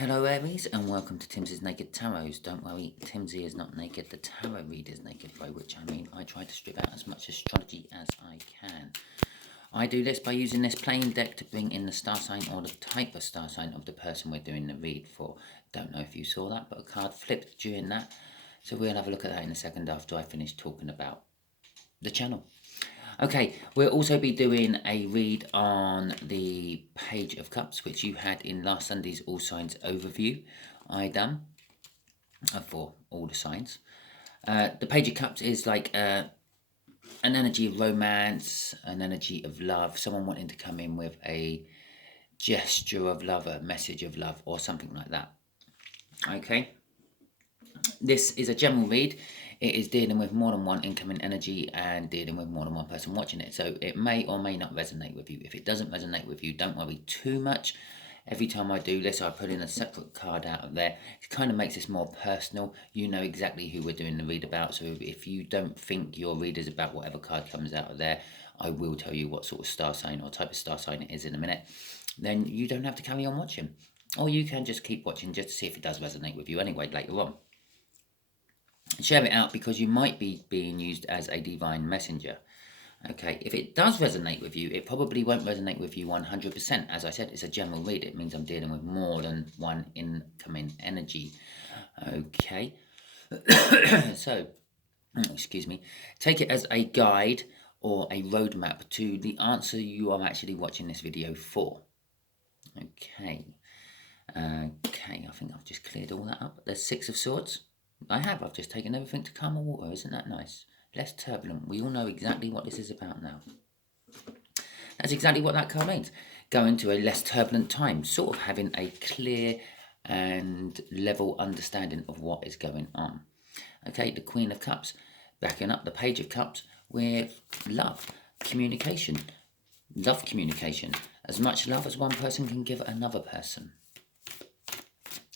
Hello Aries and welcome to Timsy's Naked Tarot. Don't worry, Timsy is not naked, the tarot reader is naked, by which I mean I try to strip out as much astrology as I can. I do this by using this plain deck to bring in the star sign or the type of star sign of the person we're doing the read for. Don't know if you saw that, but a card flipped during that. So we'll have a look at that in a second after I finish talking about the channel. Okay, we'll also be doing a read on the Page of Cups, which you had in last Sunday's All Signs overview I done for all the signs. The Page of Cups is like an energy of romance, an energy of love, someone wanting to come in with a gesture of love, a message of love, or something like that. Okay, this is a general read. It is dealing with more than one incoming energy and dealing with more than one person watching it. So it may or may not resonate with you. If it doesn't resonate with you, don't worry too much. Every time I do this, I put in a separate card out of there. It kind of makes this more personal. You know exactly who we're doing the read about. So if you don't think your read is about whatever card comes out of there, I will tell you what sort of star sign or type of star sign it is in a minute. Then you don't have to carry on watching. Or you can just keep watching just to see if it does resonate with you anyway later on. Share it out because you might be being used as a divine messenger. Okay, if it does resonate with you, it probably won't resonate with you 100%. As I said, it's a general read. It means I'm dealing with more than one incoming energy. Okay, so, excuse me, take it as a guide or a roadmap to the answer you are actually watching this video for. Okay, I think I've just cleared all that up. There's 6 of Swords. I've just taken everything to calmer water, isn't that nice? Less turbulent. We all know exactly what this is about now. That's exactly what that card means. Going to a less turbulent time, sort of having a clear and level understanding of what is going on. Okay, the Queen of Cups, backing up the Page of Cups with love, communication. Love communication. As much love as one person can give another person.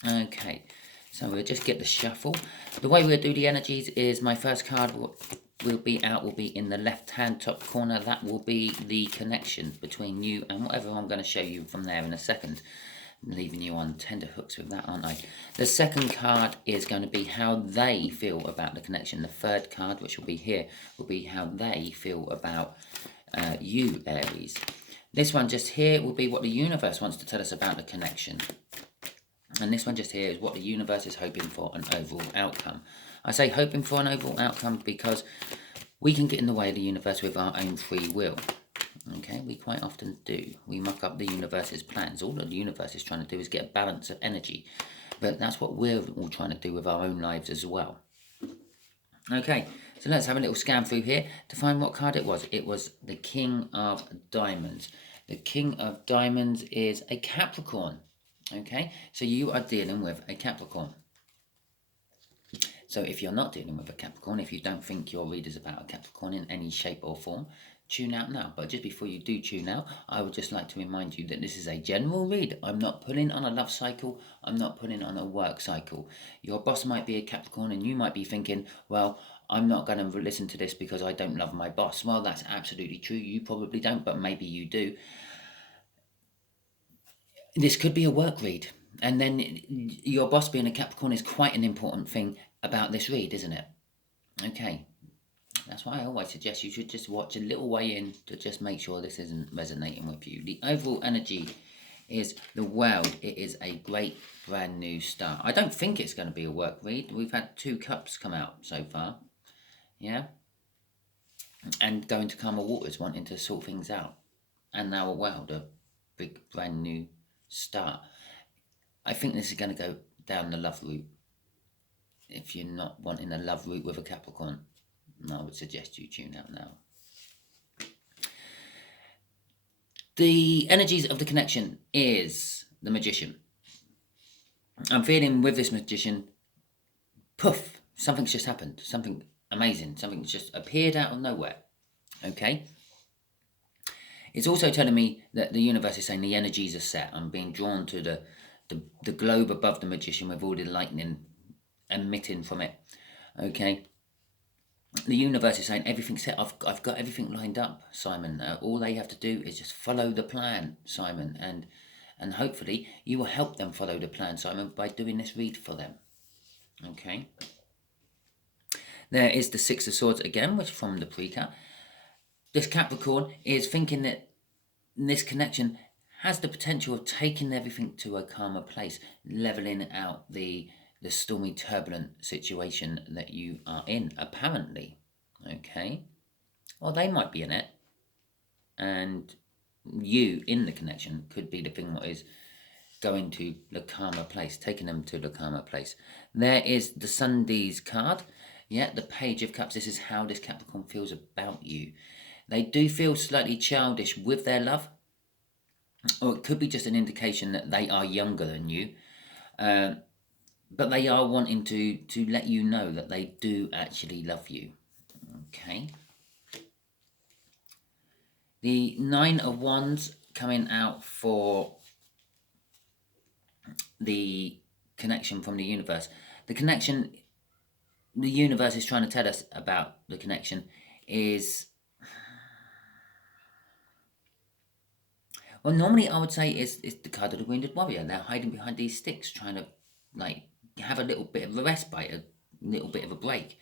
Okay. So we'll just get the shuffle. The way we'll do the energies is my first card will be in the left-hand top corner. That will be the connection between you and whatever I'm going to show you from there in a second. I'm leaving you on tender hooks with that, aren't I? The second card is going to be how they feel about the connection. The third card, which will be here, will be how they feel about you, Aries. This one just here will be what the universe wants to tell us about the connection. And this one just here is what the universe is hoping for an overall outcome. I say hoping for an overall outcome because we can get in the way of the universe with our own free will. Okay, we quite often do. We muck up the universe's plans. All that the universe is trying to do is get a balance of energy. But that's what we're all trying to do with our own lives as well. Okay, so let's have a little scan through here to find what card it was. It was the King of Diamonds. The King of Diamonds is a Capricorn. Okay, so you are dealing with a Capricorn. So if you're not dealing with a Capricorn, if you don't think your read is about a Capricorn in any shape or form, tune out now. But just before you do tune out, I would just like to remind you that this is a general read. I'm not pulling on a love cycle. I'm not pulling on a work cycle. Your boss might be a Capricorn and you might be thinking, well, I'm not going to listen to this because I don't love my boss. Well, that's absolutely true. You probably don't, but maybe you do. This could be a work read, and then your boss being a Capricorn is quite an important thing about this read, isn't it? Okay, that's why I always suggest you should just watch a little way in to just make sure this isn't resonating with you. The overall energy is the world. It is a great brand new start. I don't think it's going to be a work read. We've had 2 cups come out so far, yeah, and going to calmer waters, wanting to sort things out, and now a world, a big brand new start. I think this is going to go down the love route. If you're not wanting a love route with a Capricorn, I would suggest you tune out now. The energies of the connection is the Magician. I'm feeling with this Magician, poof, something's just happened. Something amazing. Something's just appeared out of nowhere. Okay? It's also telling me that the universe is saying the energies are set. I'm being drawn to the globe above the Magician with all the lightning emitting from it. Okay. The universe is saying everything's set. I've got everything lined up, Simon. All they have to do is just follow the plan, Simon, and And hopefully you will help them follow the plan, Simon, by doing this read for them. Okay. There is the Six of Swords again, which is from the pre-cut. This Capricorn is thinking that this connection has the potential of taking everything to a calmer place, leveling out the stormy, turbulent situation that you are in, apparently. Okay? Or they might be in it, and you in the connection could be the thing that is going to the calmer place, taking them to the calmer place. There is the Sunday's card. Yeah, the Page of Cups. This is how this Capricorn feels about you. They do feel slightly childish with their love, or it could be just an indication that they are younger than you, but they are wanting to let you know that they do actually love you. Okay. The Nine of Wands coming out for the connection from the universe. The connection the universe is trying to tell us about the connection is... Well, normally I would say it's the card of the Wounded Warrior. They're hiding behind these sticks, trying to have a little bit of a respite, a little bit of a break,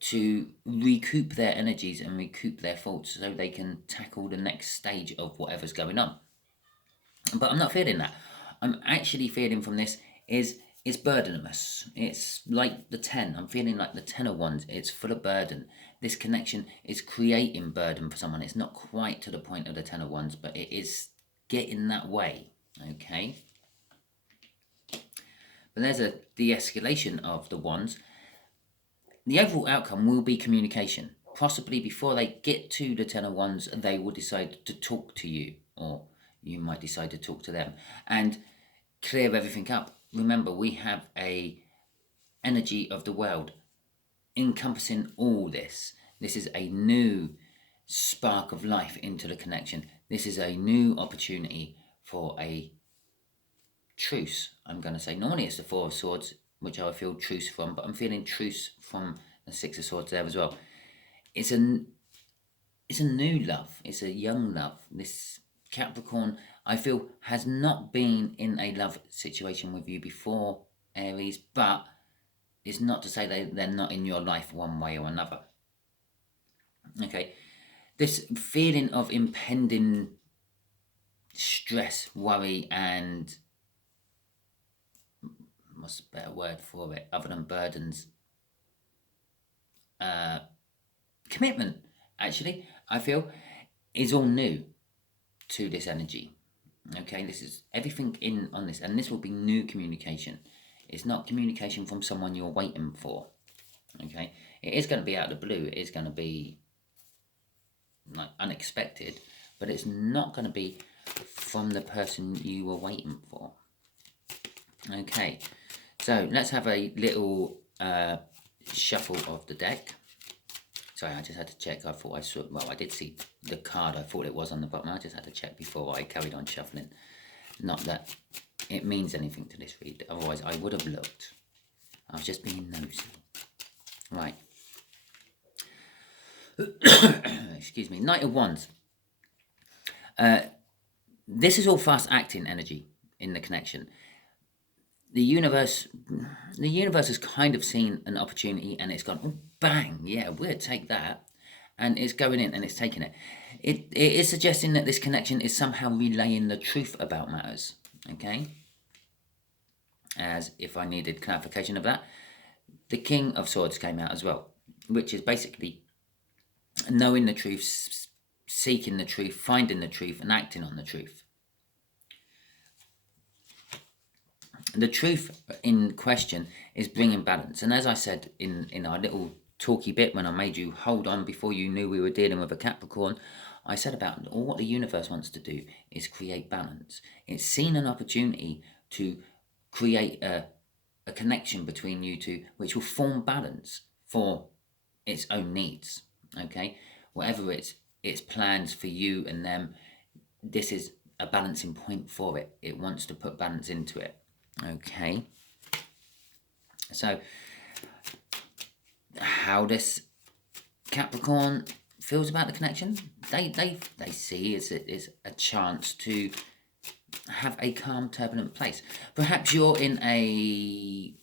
to recoup their energies and recoup their thoughts so they can tackle the next stage of whatever's going on. But I'm not feeling that. I'm actually feeling from this is it's burdenous. It's like the 10. I'm feeling like the 10 of Wands. It's full of burden. This connection is creating burden for someone. It's not quite to the point of the 10 of Wands, but it is getting that way. Okay? But there's a de-escalation of the Wands. The overall outcome will be communication. Possibly before they get to the 10 of Wands, they will decide to talk to you, or you might decide to talk to them and clear everything up. Remember, we have a energy of the world encompassing all this. This is a new spark of life into the connection. This is a new opportunity for a truce, I'm going to say. Normally it's the Four of Swords, which I feel truce from, but I'm feeling truce from the Six of Swords there as well. It's a new love. It's a young love. This Capricorn, I feel, has not been in a love situation with you before, Aries, but it's not to say they're not in your life one way or another. Okay, this feeling of impending stress, worry, and what's a better word for it other than burdens? Commitment, actually, I feel, is all new to this energy. Okay, this is everything in on this, and this will be new communication. It's not communication from someone you're waiting for. Okay, it is going to be out of the blue. It is going to be like unexpected, but it's not going to be from the person you were waiting for. Okay, so let's have a little shuffle of the deck. Sorry, I just had to check. I thought I saw, well, I did see the card. I thought it was on the bottom. I just had to check before I carried on shuffling. Not that it means anything to this read. Otherwise, I would have looked. I was just being nosy. Right. Excuse me. Knight of Wands. This is all fast acting energy in the connection. The universe has kind of seen an opportunity and it's gone, oh, bang, yeah, we'll take that. And it's going in and it's taking it. It is suggesting that this connection is somehow relaying the truth about matters, okay? As if I needed clarification of that. The King of Swords came out as well, which is basically knowing the truth, seeking the truth, finding the truth, and acting on the truth. The truth in question is bringing balance. And as I said in our little talky bit when I made you hold on before you knew we were dealing with a Capricorn, I said about all what the universe wants to do is create balance. It's seen an opportunity to create a connection between you two which will form balance for its own needs. Okay? Whatever its plans for you and them, this is a balancing point for it. It wants to put balance into it. Okay, so how this Capricorn feels about the connection, they see it's a chance to have a calm, turbulent place. Perhaps you're in a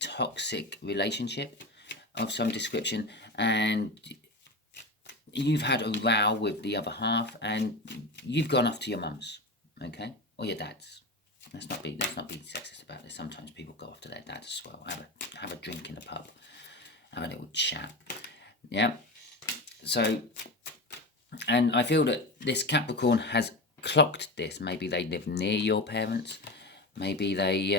toxic relationship of some description, and you've had a row with the other half, and you've gone off to your mum's, okay, or your dad's. Let's not be sexist about this. Sometimes people go off to their dads as well. Have a drink in the pub, have a little chat. Yeah. So, and I feel that this Capricorn has clocked this. Maybe they live near your parents. Maybe they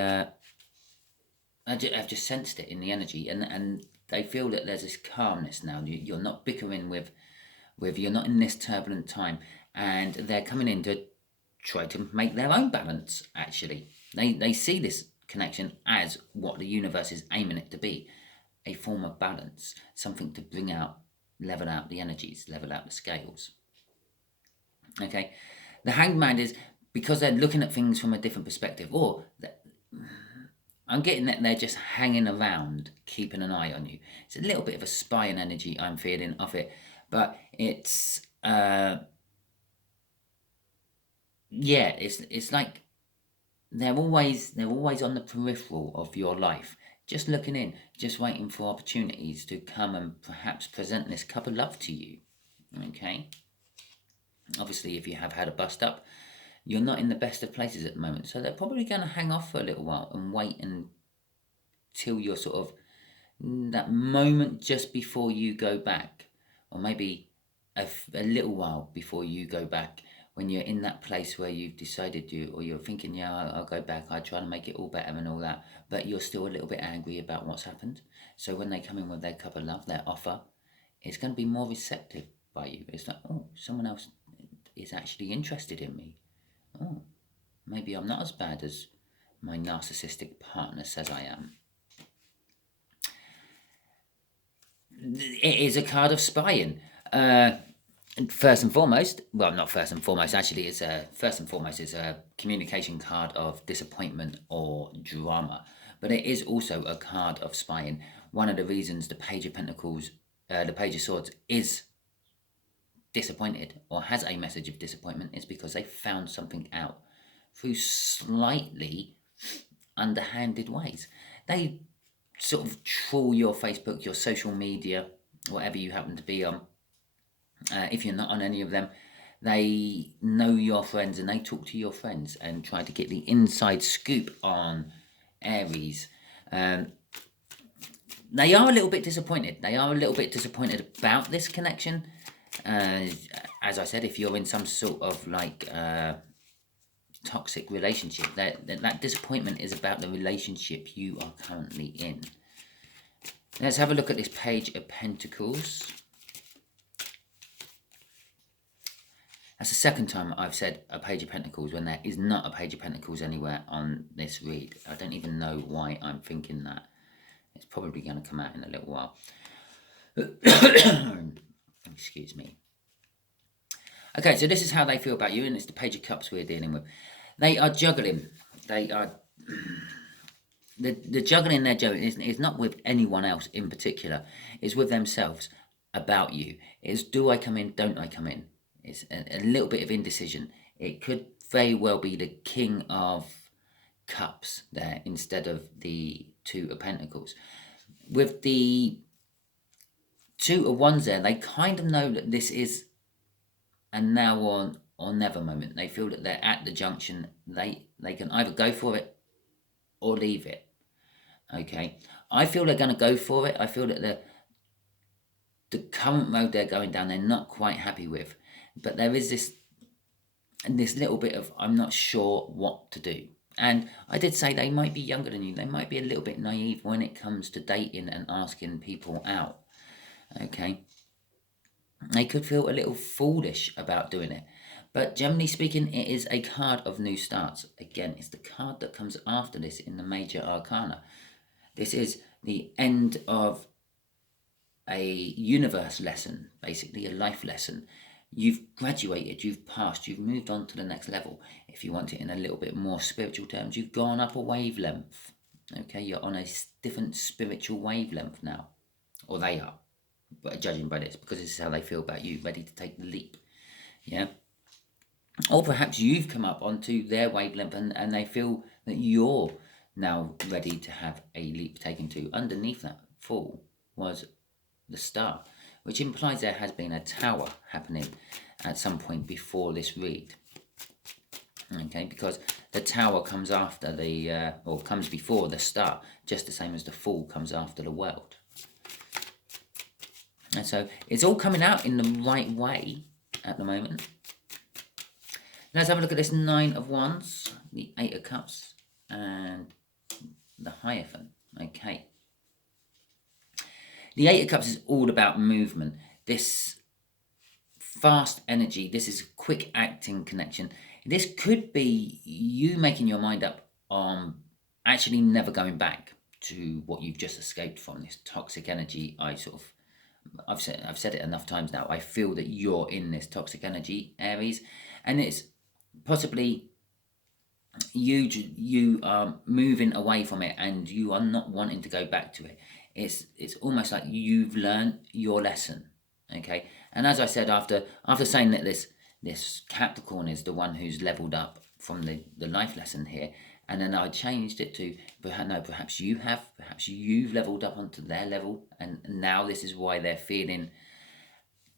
have just sensed it in the energy, and they feel that there's this calmness now. You're not bickering with you're not in this turbulent time, and they're coming in to try to make their own balance. Actually, they see this connection as what the universe is aiming it to be, a form of balance, something to bring out, level out the energies, level out the scales. Okay, the Hanged Man is because they're looking at things from a different perspective, or I'm getting that they're just hanging around, keeping an eye on you. It's a little bit of a spying energy I'm feeling of it, but it's yeah, it's like they're always on the peripheral of your life, just looking in, just waiting for opportunities to come and perhaps present this cup of love to you. Okay. Obviously, if you have had a bust up, you're not in the best of places at the moment, so they're probably going to hang off for a little while and wait until you're sort of that moment just before you go back, or maybe a little while before you go back, when you're in that place where you've decided or you're thinking, yeah, I'll go back, I'll try to make it all better and all that, but you're still a little bit angry about what's happened. So when they come in with their cup of love, their offer, it's going to be more receptive by you. It's like, oh, someone else is actually interested in me. Oh, maybe I'm not as bad as my narcissistic partner says I am. It is a card of spying. First and foremost, well, not first and foremost, actually, it's first and foremost, it's a communication card of disappointment or drama, but it is also a card of spying. One of the reasons the Page of Pentacles, the Page of Swords is disappointed or has a message of disappointment is because they found something out through slightly underhanded ways. They sort of trawl your Facebook, your social media, whatever you happen to be on. If you're not on any of them, they know your friends and they talk to your friends and try to get the inside scoop on Aries. They are a little bit disappointed. They are a little bit disappointed about this connection. As I said, if you're in some sort of like toxic relationship, that disappointment is about the relationship you are currently in. Let's have a look at this Page of Pentacles. That's the second time I've said a Page of Pentacles when there is not a Page of Pentacles anywhere on this read. I don't even know why I'm thinking that. It's probably going to come out in a little while. Excuse me. Okay, so this is how they feel about you, and it's the Page of Cups we're dealing with. They are juggling. They are... The juggling they're juggling is not with anyone else in particular. It's with themselves about you. It's do I come in, don't I come in? It's a little bit of indecision. It could very well be the King of Cups there instead of the Two of Pentacles. With the Two of Wands there, they kind of know that this is a now or never moment. They feel that they're at the junction. They can either go for it or leave it. Okay, I feel they're going to go for it. I feel that the current road they're going down, they're not quite happy with. But there is this little bit of, I'm not sure what to do. And I did say they might be younger than you. They might be a little bit naive when it comes to dating and asking people out. Okay. They could feel a little foolish about doing it. But generally speaking, it is a card of new starts. Again, it's the card that comes after this in the Major Arcana. This is the end of a universe lesson, basically a life lesson. You've graduated, you've passed, you've moved on to the next level. If you want it in a little bit more spiritual terms, you've gone up a wavelength. Okay, you're on a different spiritual wavelength now. Or they are, but judging by this, because this is how they feel about you, ready to take the leap. Yeah? Or perhaps you've come up onto their wavelength and they feel that you're now ready to have a leap taken to. Underneath that fall was the star, which implies there has been a tower happening at some point before this read. Okay, because the tower comes after the, or comes before the star, just the same as the fall comes after the world. And so it's all coming out in the right way at the moment. Let's have a look at this Nine of Wands, the Eight of Cups, and the Hierophant. Okay. The Eight of Cups is all about movement. This fast energy, this is quick acting connection. This could be you making your mind up on actually never going back to what you've just escaped from, this toxic energy. I've said it enough times now. I feel that you're in this toxic energy, Aries, and it's possibly you are moving away from it and you are not wanting to go back to it. It's almost like you've learned your lesson. Okay, and as I said, after saying that this Capricorn is the one who's leveled up from the life lesson here, and then I changed it to perhaps you've leveled up onto their level, and now this is why they're feeling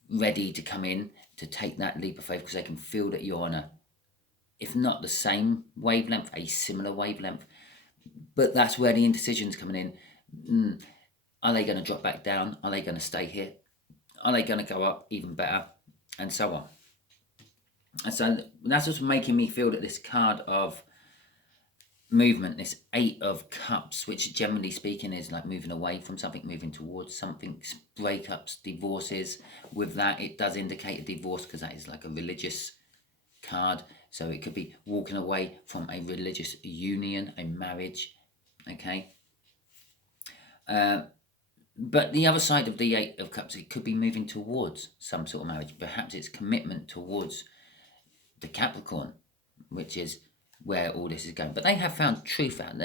ready to come in to take that leap of faith, because they can feel that you're on a, if not the same wavelength, a similar wavelength. But that's where the indecision's coming in. Are they going to drop back down? Are they going to stay here? Are they going to go up even better? And so on. And so that's what's making me feel that this card of movement, this Eight of Cups, which generally speaking is like moving away from something, moving towards something, breakups, divorces. With that, it does indicate a divorce because that is like a religious card. So it could be walking away from a religious union, a marriage. Okay. But the other side of the Eight of Cups, it could be moving towards some sort of marriage. Perhaps it's commitment towards the Capricorn, which is where all this is going. But they have found truth out.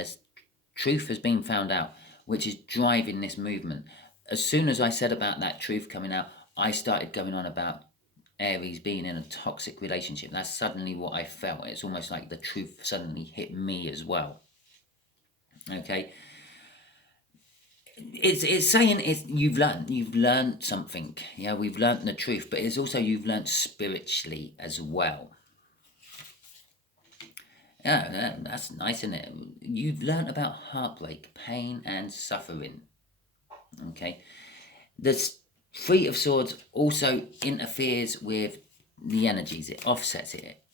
Truth has been found out, which is driving this movement. As soon as I said about that truth coming out, I started going on about Aries being in a toxic relationship. That's suddenly what I felt. It's almost like the truth suddenly hit me as well. Okay. It's saying you've learned something. Yeah, we've learned the truth, but it's also you've learned spiritually as well. Yeah, that's nice, isn't it? You've learned about heartbreak, pain, and suffering. Okay. This Three of Swords also interferes with the energies. It offsets it. It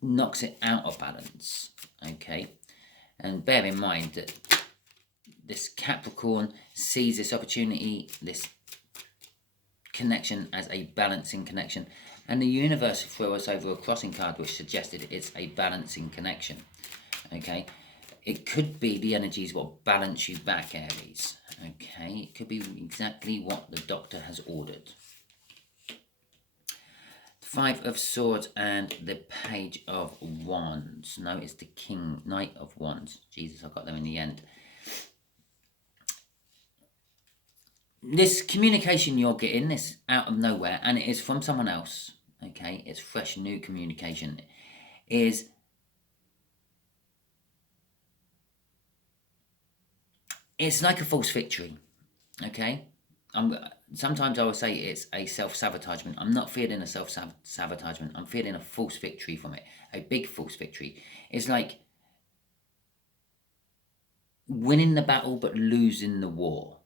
knocks it out of balance. Okay. And bear in mind that this Capricorn sees this opportunity, this connection, as a balancing connection. And the universe threw us over a crossing card which suggested it's a balancing connection. Okay. It could be the energies what balance you back, Aries. Okay. It could be exactly what the doctor has ordered. Five of Swords and the Page of Wands. No, it's the Knight of Wands. Jesus, I got them in the end. This communication you're getting, this out of nowhere, and it is from someone else, okay, it's fresh, new communication, is it's like a false victory, okay? Sometimes I will say it's a self-sabotagement. I'm not feeling a self-sabotagement. I'm feeling a false victory from it, a big false victory. It's like winning the battle but losing the war.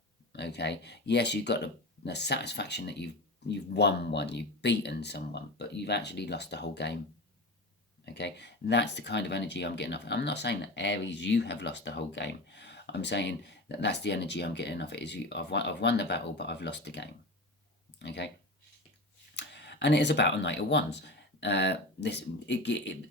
Okay, yes, you've got the satisfaction that you've won one, you've beaten someone, but you've actually lost the whole game. Okay, and that's the kind of energy I'm getting off. I'm not saying that Aries, you have lost the whole game. I'm saying that that's the energy I'm getting off it. Is I've won the battle, but I've lost the game. Okay, and it is about a Knight of Wands. It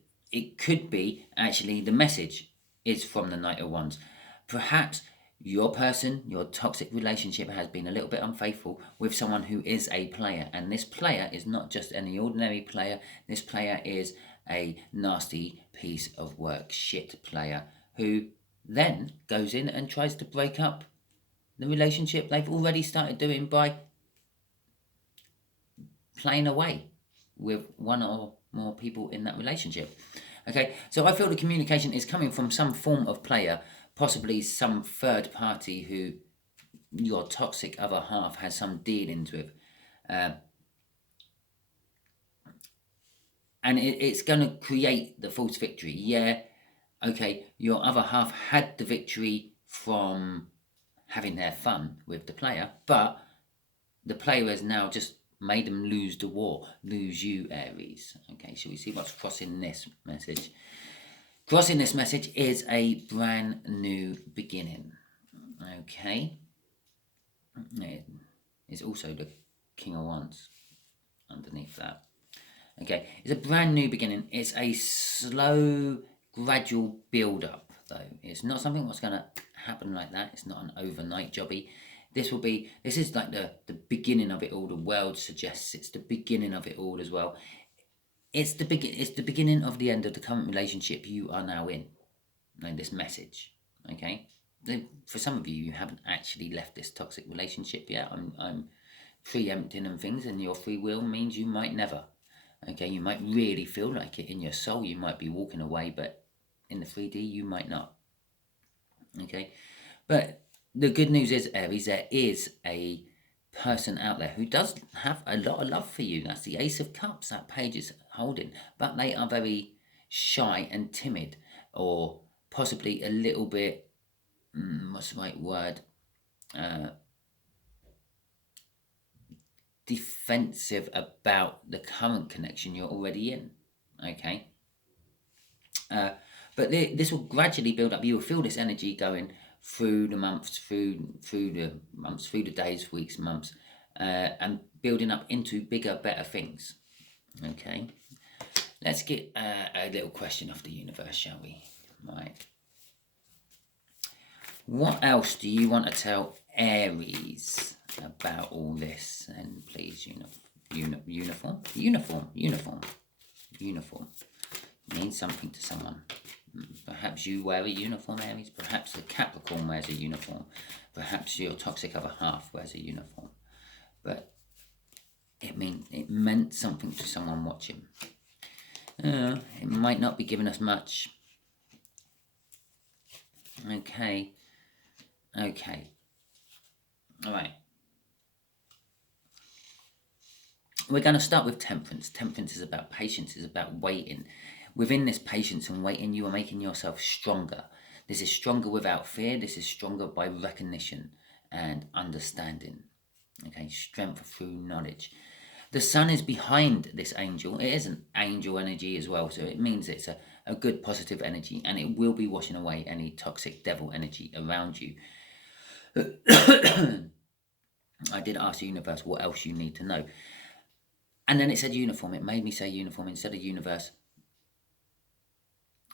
could be actually the message is from the Knight of Wands. Perhaps your person, your toxic relationship has been a little bit unfaithful with someone who is a player. And this player is not just any ordinary player. This player is a nasty piece of work, shit player, who then goes in and tries to break up the relationship they've already started doing by playing away with one or more people in that relationship. Okay, so I feel the communication is coming from some form of player, possibly some third party who your toxic other half has some dealings with. And it's going to create the false victory. Yeah, okay, your other half had the victory from having their fun with the player, but the player has now just made them lose the war, lose you, Aries. Okay, shall we see what's crossing this message? Crossing this message is a brand new beginning. Okay, it's also the King of Wands underneath that. Okay, it's a brand new beginning. It's a slow, gradual build-up, though. It's not something that's going to happen like that. It's not an overnight jobby. This is like the beginning of it all. The world suggests it's the beginning of it all as well. It's the beginning of the end of the current relationship you are now in. Like this message, okay? For some of you, you haven't actually left this toxic relationship yet. I'm preempting and things, and your free will means you might never. Okay, you might really feel like it in your soul. You might be walking away, but in the 3D, you might not. Okay, but the good news is, Aries, there is a person out there who does have a lot of love for you. That's the Ace of Cups that page is holding, but they are very shy and timid, or possibly a little bit, what's the right word? Defensive about the current connection you're already in. Okay, but this will gradually build up. You will feel this energy going through the months, through the days, weeks, months, and building up into bigger, better things. Okay, let's get a little question off the universe, shall we? Right. What else do you want to tell Aries about all this? And please, uniform means something to someone. Perhaps you wear a uniform, Aries. Perhaps the Capricorn wears a uniform. Perhaps your toxic other half wears a uniform. But it meant something to someone watching. It might not be giving us much. Okay. All right. We're going to start with temperance. Temperance is about patience, is about waiting. Within this patience and waiting, you are making yourself stronger. This is stronger without fear. This is stronger by recognition and understanding. Okay, strength through knowledge. The sun is behind this angel. It is an angel energy as well, so it means it's a good positive energy, and it will be washing away any toxic devil energy around you. I did ask the universe what else you need to know. And then it said uniform. It made me say uniform instead of universe.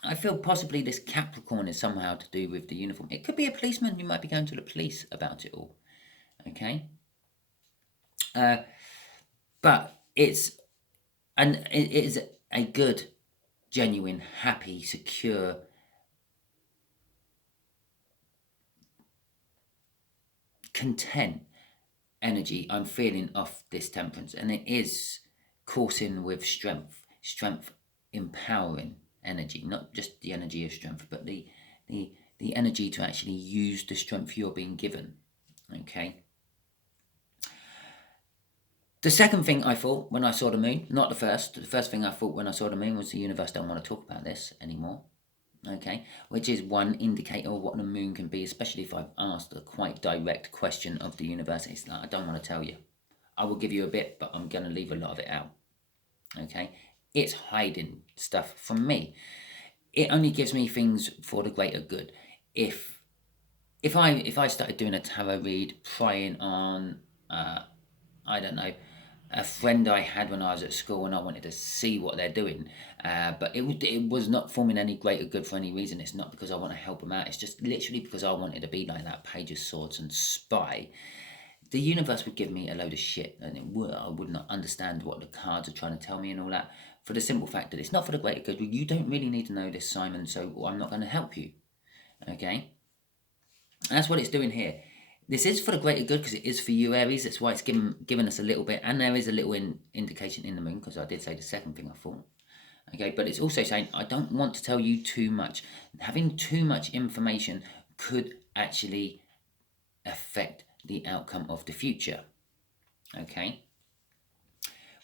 I feel possibly this Capricorn is somehow to do with the uniform. It could be a policeman. You might be going to the police about it all. Okay? But it is a good, genuine, happy, secure, content energy I'm feeling off this temperance, and it is coursing with strength empowering energy, not just the energy of strength, but the energy to actually use the strength you're being given. Okay. The second thing I thought when I saw the moon, not the first thing I thought when I saw the moon was the universe don't want to talk about this anymore. Okay, which is one indicator of what the moon can be, especially if I've asked a quite direct question of the universe. It's like, I don't want to tell you. I will give you a bit, but I'm going to leave a lot of it out. Okay, it's hiding stuff from me. It only gives me things for the greater good. If I started doing a tarot read, praying on, I don't know, a friend I had when I was at school, and I wanted to see what they're doing, but it was not forming any greater good for any reason. It's not because I want to help them out. It's just literally because I wanted to be like that Page of Swords and spy. The universe would give me a load of shit, and I would not understand what the cards are trying to tell me and all that, for the simple fact that it's not for the greater good. You don't really need to know this, Simon, so I'm not going to help you. Okay? That's what it's doing here. This is for the greater good because it is for you, Aries. That's why it's given us a little bit. And there is a little indication in the moon, because I did say the second thing I thought. Okay, but it's also saying, I don't want to tell you too much. Having too much information could actually affect the outcome of the future. Okay?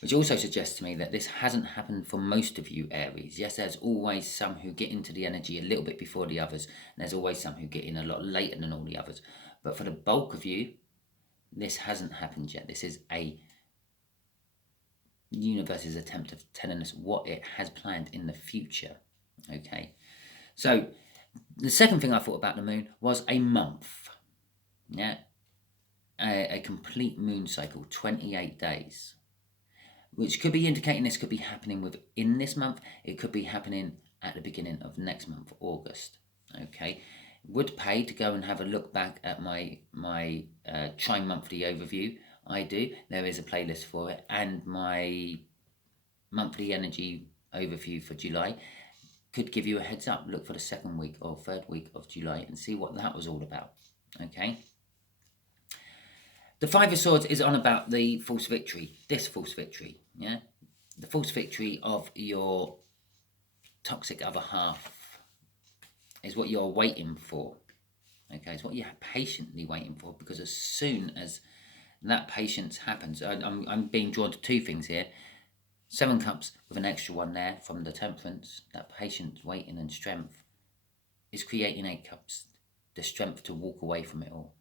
Which also suggests to me that this hasn't happened for most of you, Aries. Yes, there's always some who get into the energy a little bit before the others, and there's always some who get in a lot later than all the others. But for the bulk of you, this hasn't happened yet. This is a universe's attempt of telling us what it has planned in the future. Okay, so the second thing I thought about the moon was a month. Yeah, a complete moon cycle, 28 days, which could be indicating this could be happening within this month. It could be happening at the beginning of next month, August. Okay, would pay to go and have a look back at my tri-monthly overview. I do. There is a playlist for it, and my monthly energy overview for July could give you a heads up. Look for the second week or third week of July and see what that was all about. Okay. The Five of Swords is on about the false victory. This false victory, yeah, the false victory of your toxic other half is what you're waiting for. Okay, it's what you're patiently waiting for, because as soon as that patience happens, I'm being drawn to two things here. 7 cups with an extra one there from the Temperance. That patience, waiting and strength is creating 8 cups, the strength to walk away from it all.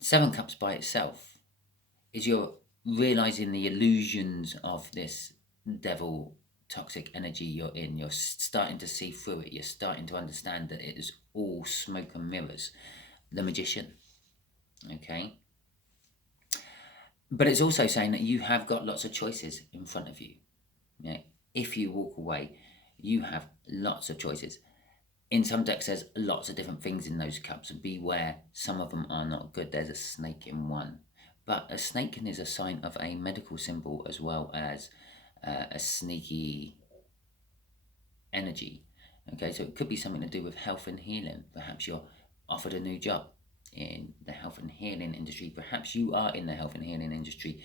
7 cups by itself is you're realizing the illusions of this devil toxic energy you're in. You're starting to see through it. You're starting to understand that it is all smoke and mirrors. The Magician. Okay. But it's also saying that you have got lots of choices in front of you. Yeah. If you walk away, you have lots of choices. In some decks, there's lots of different things in those cups. Beware, some of them are not good. There's a snake in one. But a snake is a sign of a medical symbol as well as a sneaky energy. Okay, so it could be something to do with health and healing. Perhaps you're offered a new job in the health and healing industry. Perhaps you are in the health and healing industry.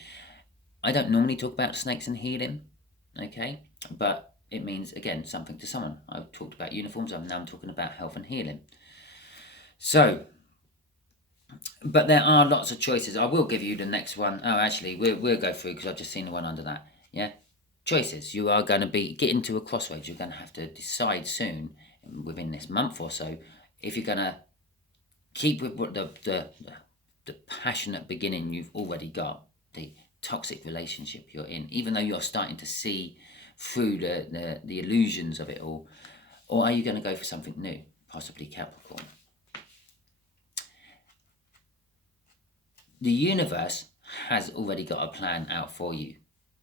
I don't normally talk about snakes and healing, okay? But it means, again, something to someone. I've talked about uniforms. I'm now talking about health and healing. So, but there are lots of choices. I will give you the next one. Oh, actually, we'll go through because I've just seen the one under that. Yeah, choices. You are going to be getting to a crossroads. You're going to have to decide soon, within this month or so, if you're going to keep with what the passionate beginning you've already got, the toxic relationship you're in, even though you're starting to see through the illusions of it all, or are you going to go for something new, possibly Capricorn? The universe has already got a plan out for you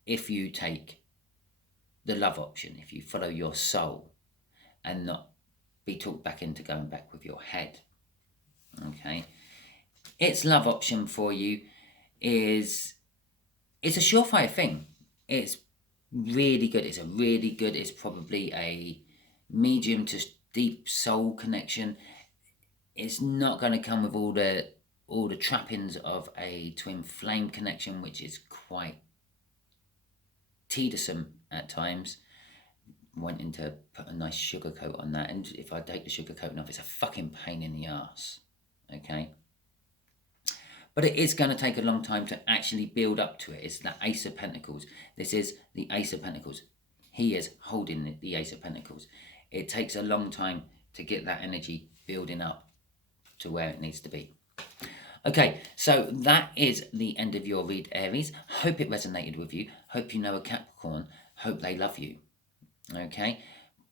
if you take the love option, if you follow your soul and not be talked back into going back with your head. Okay, its love option for you it's a surefire thing. It's really good. It's probably a medium to deep soul connection. It's not going to come with all the trappings of a twin flame connection, which is quite tedious at times. Wanting to put a nice sugar coat on that, and if I take the sugar coat off, it's a fucking pain in the ass. Okay, but it is going to take a long time to actually build up to it. It's the Ace of Pentacles. This is the Ace of Pentacles. He is holding the Ace of Pentacles. It takes a long time to get that energy building up to where it needs to be. Okay, so that is the end of your read, Aries. Hope it resonated with you. Hope you know a Capricorn. Hope they love you. Okay,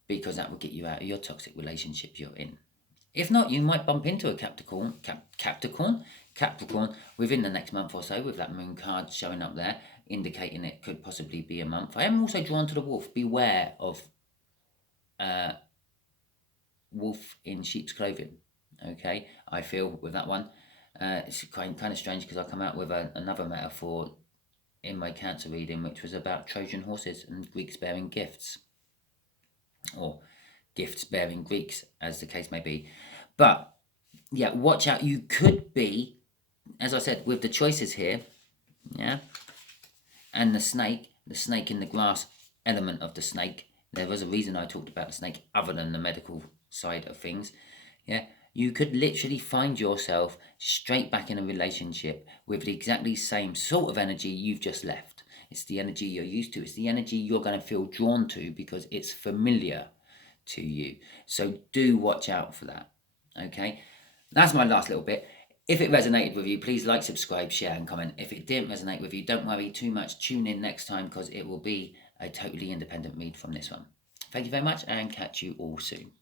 because that will get you out of your toxic relationship you're in. If not, you might bump into a Capricorn within the next month or so, with that moon card showing up there, indicating it could possibly be a month. I am also drawn to the wolf. Beware of wolf in sheep's clothing. Okay, I feel with that one. It's kind of strange because I come out with another metaphor in my Cancer reading, which was about Trojan horses and Greeks bearing gifts, or gifts bearing Greeks, as the case may be. But yeah, watch out. You could be, as I said, with the choices here, yeah, and the snake in the grass element of the snake There was a reason I talked about the snake other than the medical side of things. Yeah, you could literally find yourself straight back in a relationship with the exactly same sort of energy you've just left. It's the energy you're used to. It's the energy you're going to feel drawn to because it's familiar to you. So do watch out for that. Okay, that's my last little bit. If it resonated with you, please like, subscribe, share and comment. If it didn't resonate with you, don't worry too much. Tune in next time because it will be a totally independent read from this one. Thank you very much and catch you all soon.